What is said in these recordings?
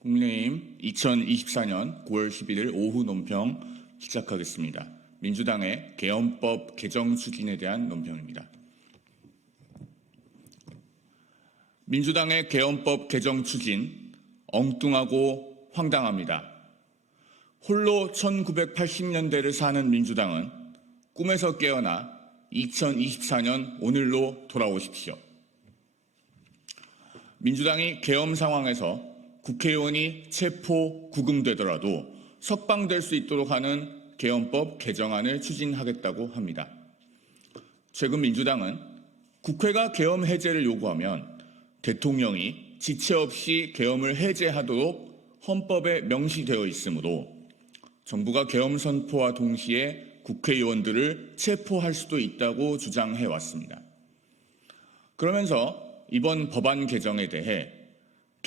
국민의힘 2024년 9월 11일 오후 논평 시작하겠습니다. 민주당의 개헌법 개정 추진에 대한 논평입니다. 민주당의 개헌법 개정 추진 엉뚱하고 황당합니다. 홀로 1980년대를 사는 민주당은 꿈에서 깨어나 2024년 오늘로 돌아오십시오. 민주당이 계엄 상황에서 국회의원이 체포 구금되더라도 석방될 수 있도록 하는 계엄법 개정안을 추진하겠다고 합니다. 최근 민주당은 국회가 계엄 해제를 요구하면 대통령이 지체 없이 계엄을 해제하도록 헌법에 명시되어 있으므로 정부가 계엄 선포와 동시에 국회의원들을 체포할 수도 있다고 주장해 왔습니다. 그러면서 이번 법안 개정에 대해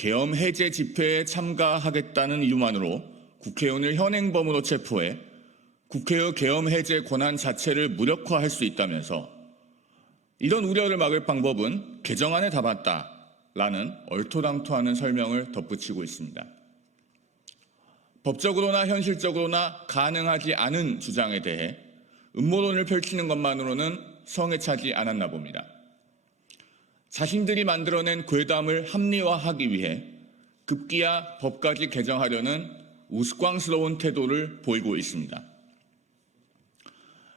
계엄 해제 집회에 참가하겠다는 이유만으로 국회의원을 현행범으로 체포해 국회의 계엄 해제 권한 자체를 무력화할 수 있다면서 이런 우려를 막을 방법은 개정안에 담았다라는 얼토당토하는 설명을 덧붙이고 있습니다. 법적으로나 현실적으로나 가능하지 않은 주장에 대해 음모론을 펼치는 것만으로는 성에 차지 않았나 봅니다. 자신들이 만들어낸 괴담을 합리화하기 위해 급기야 법까지 개정하려는 우스꽝스러운 태도를 보이고 있습니다.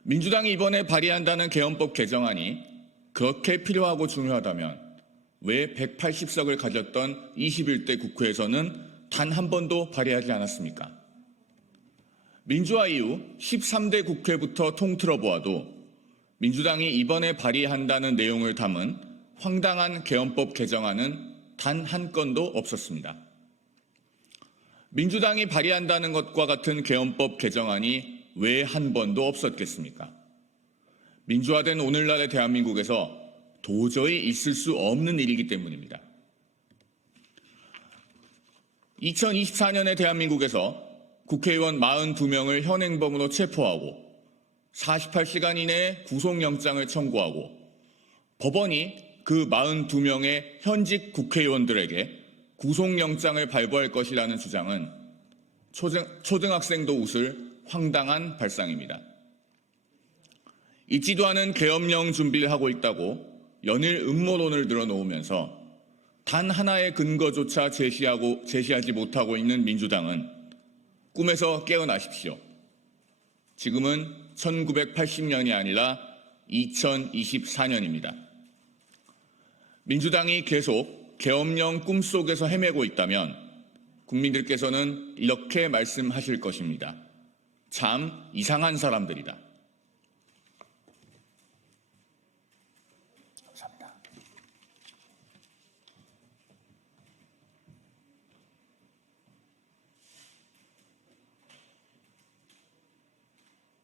민주당이 이번에 발의한다는 개헌법 개정안이 그렇게 필요하고 중요하다면 왜 180석을 가졌던 21대 국회에서는 단 한 번도 발의하지 않았습니까? 민주화 이후 13대 국회부터 통틀어 보아도 민주당이 이번에 발의한다는 내용을 담은 황당한 개헌법 개정안은 단 한 건도 없었습니다. 민주당이 발의한다는 것과 같은 개헌법 개정안이 왜 한 번도 없었겠습니까? 민주화된 오늘날의 대한민국에서 도저히 있을 수 없는 일이기 때문입니다. 2024년의 대한민국에서 국회의원 42명을 현행범으로 체포하고 48시간 이내에 구속영장을 청구하고 법원이 그 42명의 현직 국회의원들에게 구속영장을 발부할 것이라는 주장은 초등, 초등학생도 웃을 황당한 발상입니다. 있지도 않은 계엄령 준비를 하고 있다고 연일 음모론을 들어놓으면서 단 하나의 근거조차 제시하고, 제시하지 못하고 있는 민주당은 꿈에서 깨어나십시오. 지금은 1980년이 아니라 2024년입니다. 민주당이 계속 계엄령 꿈속에서 헤매고 있다면 국민들께서는 이렇게 말씀하실 것입니다. 참 이상한 사람들이다.